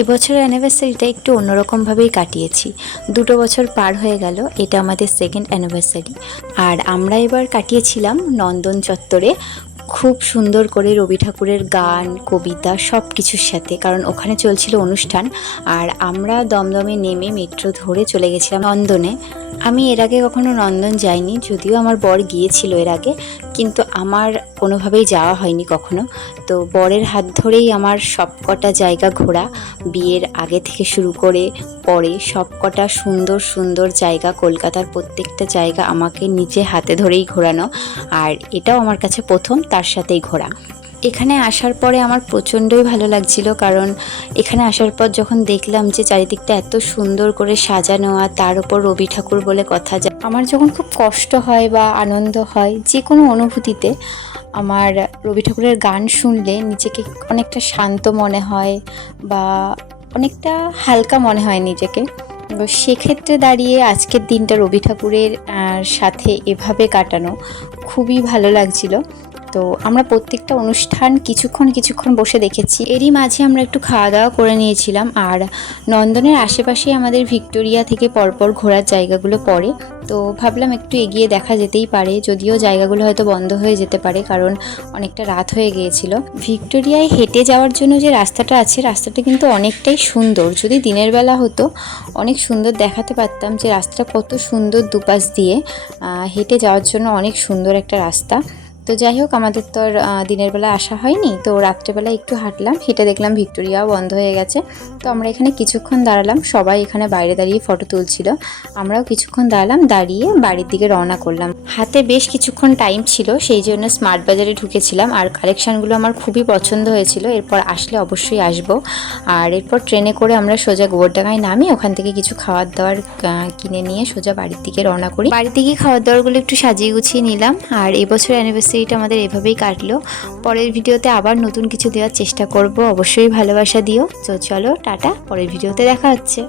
এবছরের অ্যানিভার্সারিটা একটু অন্যরকমভাবেই কাটিয়েছি। 2 বছর পার হয়ে গেল, এটা আমাদের সেকেন্ড অ্যানিভার্সারি। আর আমরা এবার কাটিয়েছিলাম নন্দন চত্বরে, খুব সুন্দর করে রবি ঠাকুরের গান, কবিতা সব কিছুর সাথে, কারণ ওখানে চলছিল অনুষ্ঠান। আর আমরা দমদমে নেমে মেট্রো ধরে চলে গেছিলাম নন্দনে। আমি এর আগে কখনো নন্দন যাইনি, যদিও আমার বর গিয়েছিল এর আগে, কিন্তু আমার কোনোভাবেই যাওয়া হয়নি কখনো। তো বরের হাত ধরেই আমার সবকটা জায়গা ঘোরা, বিয়ের আগে থেকে শুরু করে পরে সবকটা সুন্দর সুন্দর জায়গা, কলকাতার প্রত্যেকটা জায়গা আমাকে নিজে হাতে ধরেই ঘোরানো। আর এটাও আমার কাছে প্রথম, তার সাথেই ঘোরা। এখানে আসার পরে আমার প্রচণ্ডই ভালো লাগছিল, কারণ এখানে আসার পর যখন দেখলাম যে চারিদিকটা এত সুন্দর করে সাজানো, আর তার উপর রবি ঠাকুর বলে কথা, যা আমার যখন খুব কষ্ট হয় বা আনন্দ হয়, যে কোনো অনুভূতিতে আমার রবি ঠাকুরের গান শুনলে নিজেকে অনেকটা শান্ত মনে হয় বা অনেকটা হালকা মনে হয় নিজেকে। তো সেক্ষেত্রে দাঁড়িয়ে আজকের দিনটা রবি ঠাকুরের সাথে এভাবে কাটানো খুবই ভালো লাগছিল। তো আমরা প্রত্যেকটা অনুষ্ঠান কিছুক্ষণ বসে দেখেছি। এরই মাঝে আমরা একটু খাওয়া দাওয়া করে নিয়েছিলাম। আর নন্দনের আশেপাশে আমাদের ভিক্টোরিয়া থেকে পরপর ঘোরার জায়গাগুলো পড়ে, তো ভাবলাম একটু এগিয়ে দেখা যেতেই পারে, যদিও জায়গাগুলো হয়তো বন্ধ হয়ে যেতে পারে, কারণ অনেকটা রাত হয়ে গিয়েছিল। ভিক্টোরিয়ায় হেঁটে যাওয়ার জন্য যে রাস্তাটা আছে, রাস্তাটা কিন্তু অনেকটাই সুন্দর। যদি দিনের বেলা হতো অনেক সুন্দর দেখাতে পারতাম যে রাস্তাটা কত সুন্দর, দুপাশ দিয়ে হেঁটে যাওয়ার জন্য অনেক সুন্দর একটা রাস্তা। তো যাই হোক, আমাদের তো আর দিনের বেলা আসা হয়নি, তো রাত্রেবেলা একটু হাঁটলাম, হেঁটে দেখলাম ভিক্টোরিয়াও বন্ধ হয়ে গেছে। তো আমরা এখানে কিছুক্ষণ দাঁড়ালাম, সবাই এখানে বাইরে দাঁড়িয়ে ফটো তুলছিল, আমরাও কিছুক্ষণ দাঁড়ালাম, দাঁড়িয়ে বাড়ির দিকে রওনা করলাম। হাতে বেশ কিছুক্ষণ টাইম ছিল, সেই জন্য স্মার্ট বাজারে ঢুকেছিলাম। আর কালেকশানগুলো আমার খুবই পছন্দ হয়েছিল, এরপর আসলে অবশ্যই আসবো। আর এরপর ট্রেনে করে আমরা সোজা গোবরডাঙ্গায় নামি, ওখান থেকে কিছু খাবার দাবার কিনে নিয়ে সোজা বাড়ির দিকে রওনা করি। বাড়িতে গিয়ে খাবার দাবারগুলো একটু সাজিয়ে গুছিয়ে নিলাম। আর এবছর অ্যানিভার্সারিটা আমাদের এভাবেই কাটলো। পরের ভিডিওতে আবার নতুন কিছু দেওয়ার চেষ্টা করব, অবশ্যই ভালোবাসা দিও। তো চলো টাটা, পরের ভিডিওতে দেখা হচ্ছে।